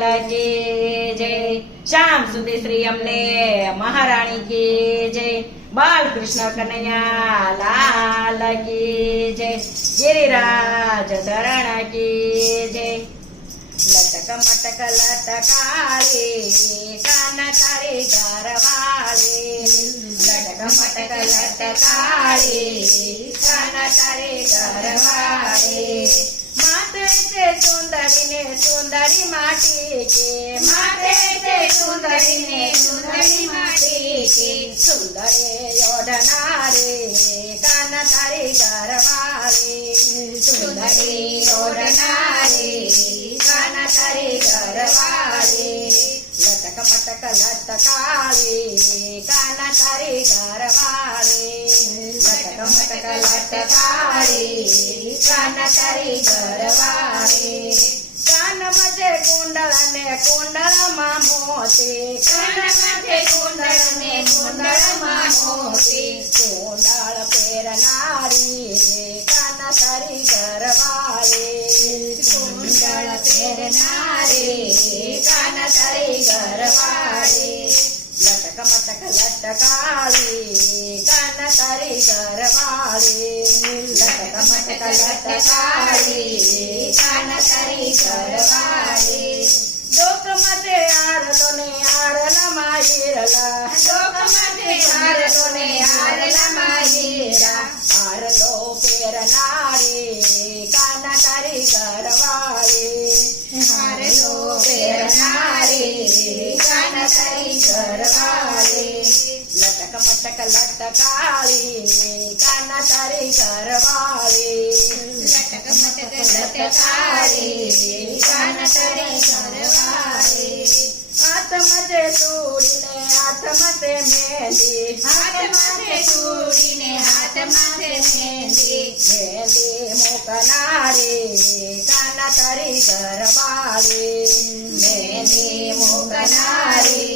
કી જય. શ્યામ શ્રી અમને મહારાણી કી જય. બાલકૃષ્ણ કનૈયા લાલ કી જય. ગિરિરાજ ધરણ કી જય. લટક મટક લટકાળી કાન તારી ગરવાળી લટક મટક લટકાળી કાન તારી છે સુંદરી ને સુંદરી માટી કે માતે છે સુંદરી ને સુંદરી માટી કે સુંદરે ઓઢનારે કાન તારી ઘરવાળી સુંદરી ઓઢનારી કાન તારી ઘરવાળી લટક પટક લટકાળી કાન તારી ઘરવાળી લટક મટક લટકાળી કાન તારી ઘરવાળી કાન મધે કુંડળ ને કુંડળમાં મોતી. કાન મધે કુંડળ ને કુંડળમાં મોતી. કુંડળ પહેરનારી કાન તારી ઘરવાળી. કુંડળ પહેરનારી કાન તારી ઘરવાળી. લટક મટક લટકાળી કાન तारी करवाळे लटकमटक लटकाळे कान तारी લટક મટક લટકાળી કાન તારી ઘરવાળી લટક મટક લટકાળી કાન તારી ઘરવાળી હાથ મતે ચૂડીને હાથ મતે મહેંદી હાથ મતે ચૂડીને હાથ મતે મહેંદી મહેંદી મૂકનારી કાન તારી ઘરવાળી મહેંદી મૂકનારી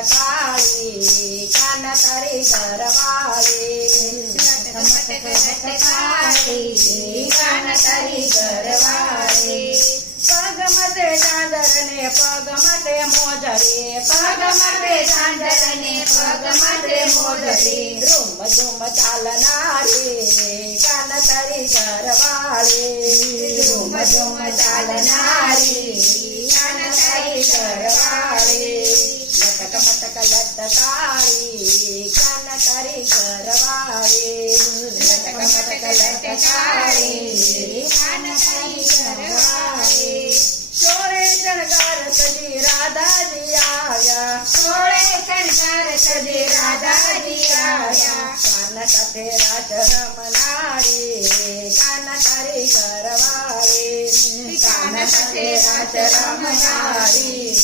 కట్టకాలి కన్న పగమతే చాందరనే పగమతే మోదరే పగమతే చాందరనే పగమతే మోదరే ధుమ ధుమ చాలనారే కన్న తరి గరవాలి. ధుమ ధుమ చాలనారే కన్న తరి గరవాలి. सोळे सरकार सजी राधा दिया सोळे सरकार सजी राधा दिया कान कथे राज रमणारे कान तारी करवारे कान कथे राज रमणारे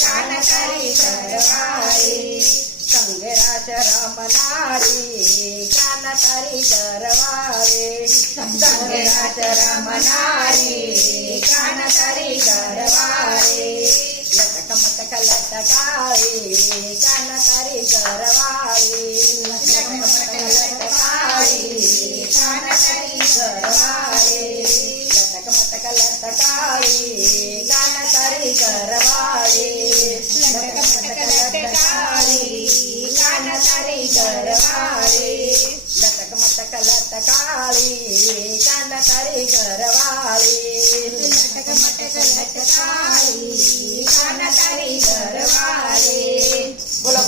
कान तारी करवारे संगराज रामनारी कान तारी गरवावे. संगराज रामनारी कान तारी गरवावे. लटक मतक लटकावे कान तारी गरवा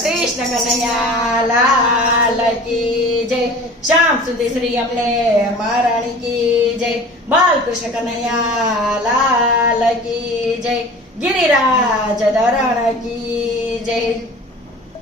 કૃષ્ણ કનૈયા લાલ કી જય. શ્યામ સુધી શ્રી અમને મહારાણી કી જય. બાલકૃષ્ણ કનૈયા લાલ કી જય. ગિરિરાજ ધરણ કી જય.